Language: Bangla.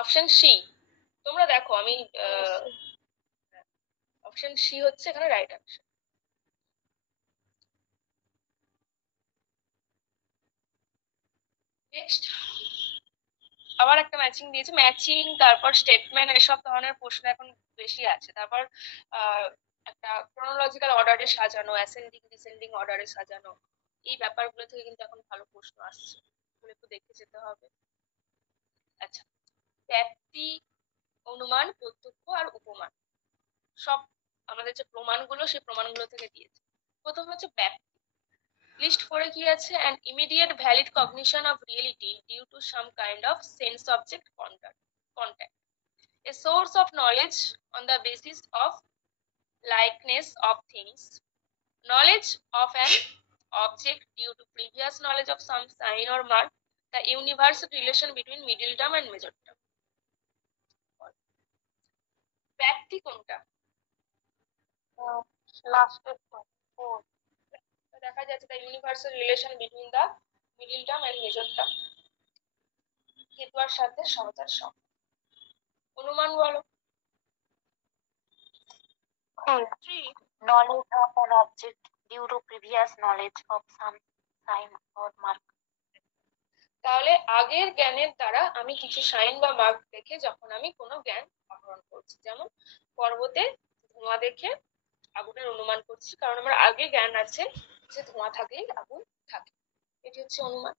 Option C. তোমরা দেখো আমি অপশন সি হচ্ছে এখানে রাইট আনসার। নেক্সট আবার একটা ম্যাচিং দিয়েছে, ম্যাচিং তারপর স্টেটমেন্ট এসব ধরনের প্রশ্ন এখন বেশি আছে। তারপর একটা ক্রোনোলজিক্যাল অর্ডারে সাজানো, অ্যাসেন্ডিং ডিসেন্ডিং অর্ডারে সাজানো, এই ব্যাপারগুলো থেকে কিন্তু এখন ভালো প্রশ্ন আসছে, এগুলো একটু দেখে যেতে হবে। আচ্ছা, ব্যাপ্তি, অনুমান, প্রত্যক্ষ আর উপমান, সব আমাদের যে প্রমাণগুলো সেই প্রমাণগুলো থেকে দিয়েছে। প্রথম হচ্ছে ব্যাপ্তি। লিস্ট ফোরে কি আছে? an immediate valid cognition of reality due to some kind of sense object contact, a source of knowledge on the basis of likeness of things, knowledge of an object due to previous knowledge of some sign or mark, the universal relation between middle term and major term. ব্যাপ্তি কোনটা? দেখা যাচ্ছে the universal relation between the middle term and major term, কেতুয়ার সাথে সহজার সম। অনুমান বলো। Knowledge of an object due to previous knowledge of some sign or mark. তাহলে আগের জ্ঞানের দ্বারা আমি কিছু সাইন বা মার্ক দেখে যখন আমি কোনো জ্ঞান আহরণ করছি, যেমন পর্বতে ধোঁয়া দেখে আগুনের অনুমান করছি, কারণ আমার আগে জ্ঞান আছে যে ধোঁয়া থাকলেই আগুন থাকে, এটি হচ্ছে অনুমান।